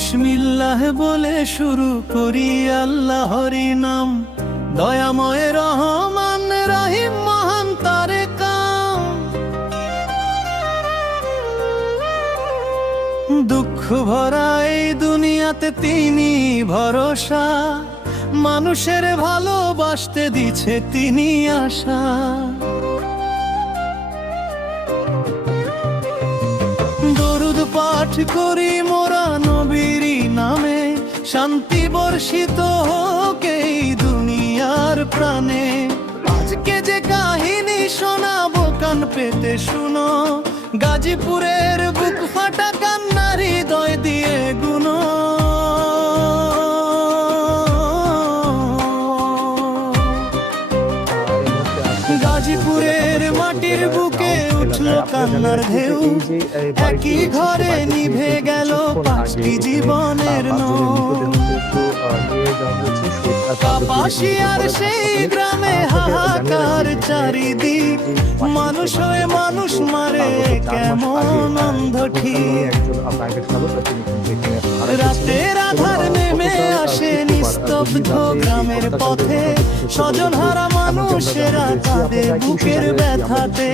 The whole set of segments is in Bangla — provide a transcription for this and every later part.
বিসমিল্লাহ বলে শুরু করি আল্লাহরি নাম, দয়াময় রহমান রাহিম মহান তার কাম। দুঃখ ভরা এই দুনিয়াতে তিনি ভরসা, মানুষের ভালোবাসতে দিছে তিনি আশা। দরুদ পাঠ করি মোরা নবীর নামে, শান্তি বর্ষিত হোক এই দুনিয়ার প্রাণে। আজকে যে কাহিনী শোনাবো কান পেতে শুনো, গাজীপুরের বুক ফাটা কান্নার হৃদয় দিয়ে গুনো। গাজীপুরের মাটির বুকে উঠলো কান্নার ঢেউ, একই ঘরে নিভে গেল 5টি জীবনের কাপাসিয়ার সেই গ্রামে হাহাকার চারিদিক, মানুষ হয়ে মানুষ মারে কেমন অন্ধ ঠিক। রাতের আধার নেমে আসে নিস্তব্ধ গ্রামের পথে, স্বজন হারা মানুষেরা কাঁদে বুকের ব্যথাতে।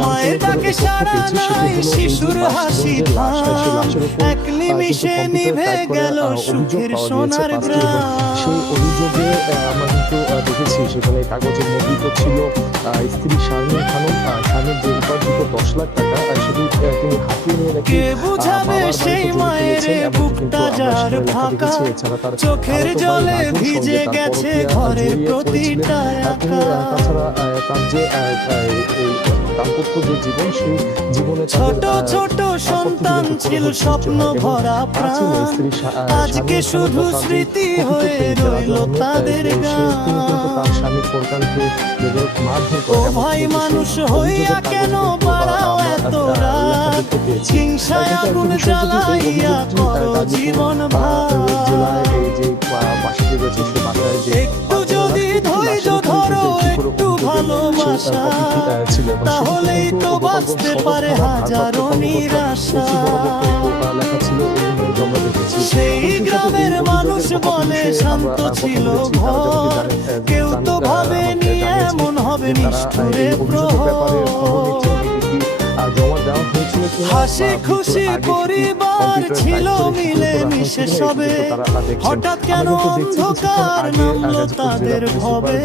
মায়ের ডাকে সাড়া নাই, শিশুর হাসি থাম, এক নিমিষে নিভে গেল সুখের সোনার গ্রাম। সেই অভিযোগে আমরা কিন্তু দেখেছি সেখানে কাগজের মধ্যে তো ছিল স্ত্রী শারমিন খানম, স্বামীর যে উপার্জিত 10 লাখ টাকা সেটি তিনি হাতিয়ে নিয়ে নাকি কে বুঝাবে সেই মায়ের বুকটা যার ফাঁকা, চোখের জলে ভিজে গেছে ঘরের প্রতিটা একা। তাছাড়া তার যে দাম্পত্য যে জীবন, সেই জীবনে ছোট ছোট সন্তান ছিল স্বপ্ন ভরা প্রাণ, আজকে শুধু স্মৃতি হয়ে রইল তাদের গান। ও ভাই মানুষ হইয়া কেন বাড়াও এত রাত, হিংসায় আগুন জ্বালাইয়া করো জীবন ভার। একটু যদি ধৈর্য ধরো একটু ভালোবাসা, তাহলেই তো বাঁচতে পারে হাজারো নিরাশা। সেই গ্রামের মানুষ বলে শান্ত ছিল ঘর, কেউ তো ভাবেনি এমন হবে নিষ্ঠুরে প্রহর। হাসি খুশি পরিবার ছিল মিলে মিশে সবে, হঠাৎ কেন অন্ধকার নামলো তাদের ভবে।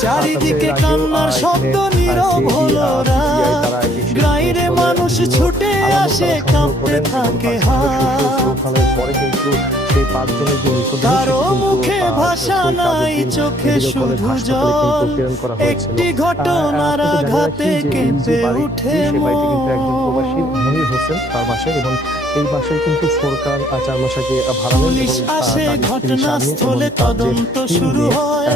চারিদিকে কান্নার শব্দ নীরব হলো রাত, গ্রামের মানুষ ছুটে আসে কাঁপতে থাকে হাত। কারো মুখে ভাষা নাই, চোখে শুধু জল, একটি ঘটনার আঘাতে কেঁপে উঠে মন। পুলিশ আসে ঘটনাস্থলে, তদন্ত শুরু হয়,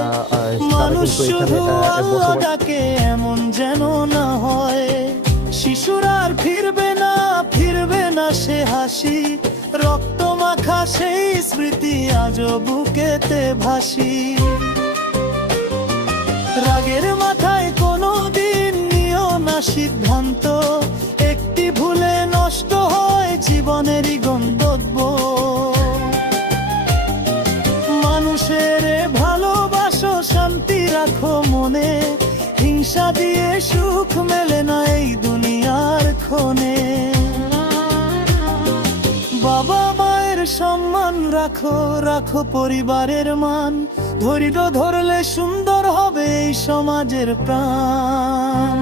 মানুষ শুধু আল্লাহ ডাকে এমন যেন না হয়। শিশুর আর ফিরবে না সে হাসি, রক্ত মাখা সেই স্মৃতি আজও বুকেতে ভাসি। রাগের মাথায় কোনো দিন নিও না সিদ্ধান্ত, একটি ভুলে নষ্ট হয় জীবনেরই গন্তব্য। মানুষের ভালোবাসো, শান্তি রাখো মনে, হিংসা দিয়ে সুখ মেলে না এই দুনিয়ার ক্ষণে। বাবা মায়ের সম্মান রাখো, রাখো পরিবারের মান, ধৈর্য ধরলে সুন্দর হবে এই সমাজের প্রাণ।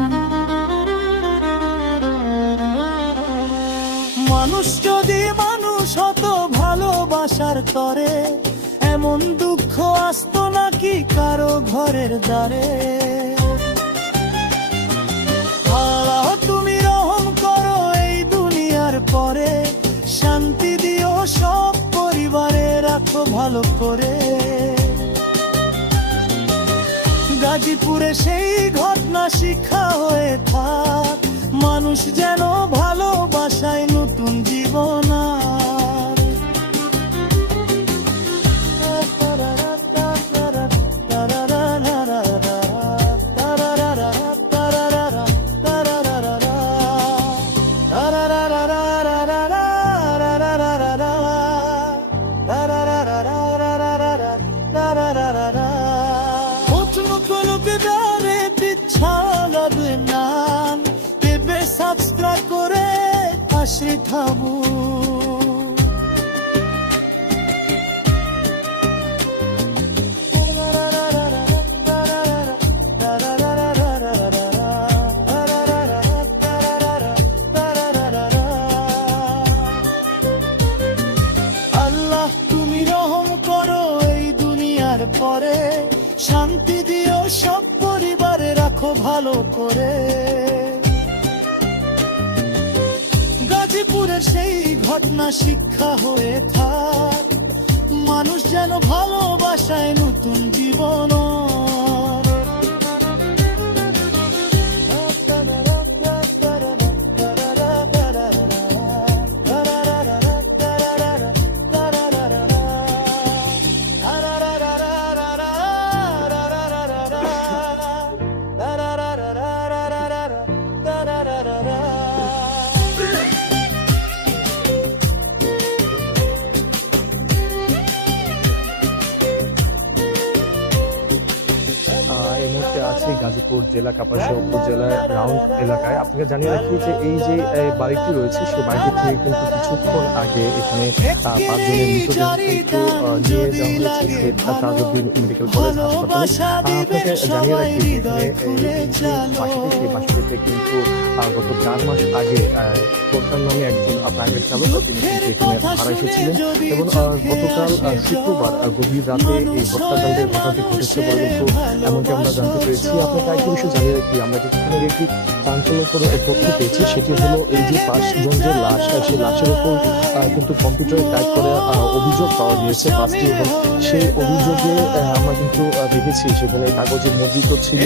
মানুষ যদি মানুষ হতো ভালোবাসার তরে, এমন দুঃখ আসতো নাকি কারো ঘরের দ্বারে। আল্লাহ তুমি রহম করো এই দুনিয়ার পরে, শান্তি দিও সব পরিবারে রাখো ভালো করে। গাজীপুরে সেই ঘটনা শিক্ষা হয়ে থাক, মানুষ যেন ভালোবাসায় নতুন জীবন। শ্রীথাবু আল্লাহ তুমি রহম করো এই দুনিয়ার পরে, শান্তি দিও সব পরিবারে, রাখো ভালো করে। গাজীপুরের সেই ঘটনা শিক্ষা হয়ে থাক, মানুষ যেন ভালোবাসায় নতুন জীবন। এই মুহূর্তে আছি গাজীপুর জেলা কাপাসিয়া উপজেলার রাউন্ড এলাকায়। আপনাকে জানিয়ে রাখি যে এই যে বাড়িটি রয়েছে সেই বাড়িটি থেকে কিন্তু কিছুক্ষণ আগে এখানে 5 জনের মৃতদেহ কিন্তু নিয়ে যাওয়া হয়েছে তাজউদ্দিন মেডিকেল কলেজ হাসপাতালে। আপনাকে জানিয়ে রাখি সেই বাসাটিতে কিন্তু গত 4 মাস আগে ফোরকান নামে একজন প্রাইভেট চালক তিনি কিন্তু এখানে ভাড়া এসেছিলেন এবং গতকাল শুক্রবার গভীর রাতে এই হত্যাকাণ্ডের ঘটনাটি ঘটেছে বলে কিন্তু এমনকি আমরা জানতে পেরেছি। আপনাকে আরেকটি বিষয় জানিয়ে রাখি, আমরা কিছুক্ষণ আগে একটি চাঞ্চল্যকর তথ্য পেয়েছি, সেটি হলো এই যে 5 জন যে লাশ, সেই লাশের উপর কিন্তু কম্পিউটারে টাইপ করে অভিযোগ পাওয়া গিয়েছে 5টি এবং সেই অভিযোগে আমরা কিন্তু দেখেছি সেখানে কাগজের মুদ্রিত ছিল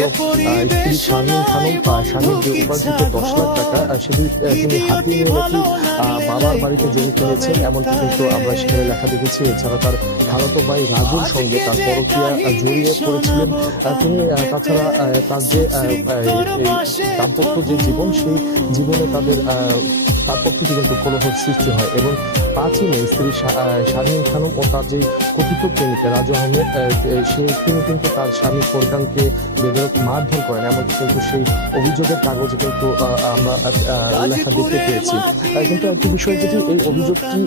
স্ত্রী শারমিন খানম। স্বামীর যে উপার্জিত 10 লাখ টাকা সেটি তিনি হাতিয়ে নিয়ে নাকি বাবার বাড়িতে জমি কিনেছেন এমনকি কিন্তু আমরা সেখানে লেখা দেখেছি। এছাড়া তার খালাতো ভাই রাজুর সঙ্গে তার পরকীয়া জড়িয়ে পড়েছিলেন তিনি। তাছাড়া তার যে দাম্পত্য যে জীবন, সেই জীবনে তারপর থেকে কিন্তু কলহের সৃষ্টি হয় এবং 5ই মে স্ত্রী শারমিন খানম ও তার যে কথিত প্রেমিকা রাজু আহমেদ তিনি কিন্তু তার স্বামী ফোরকানকে বেধড়ক মারধর করেন এমনকি কিন্তু সেই অভিযোগের কাগজে কিন্তু আমরা লেখা দেখতে পেয়েছি। কিন্তু একটি বিষয় যেটি এই অভিযোগটি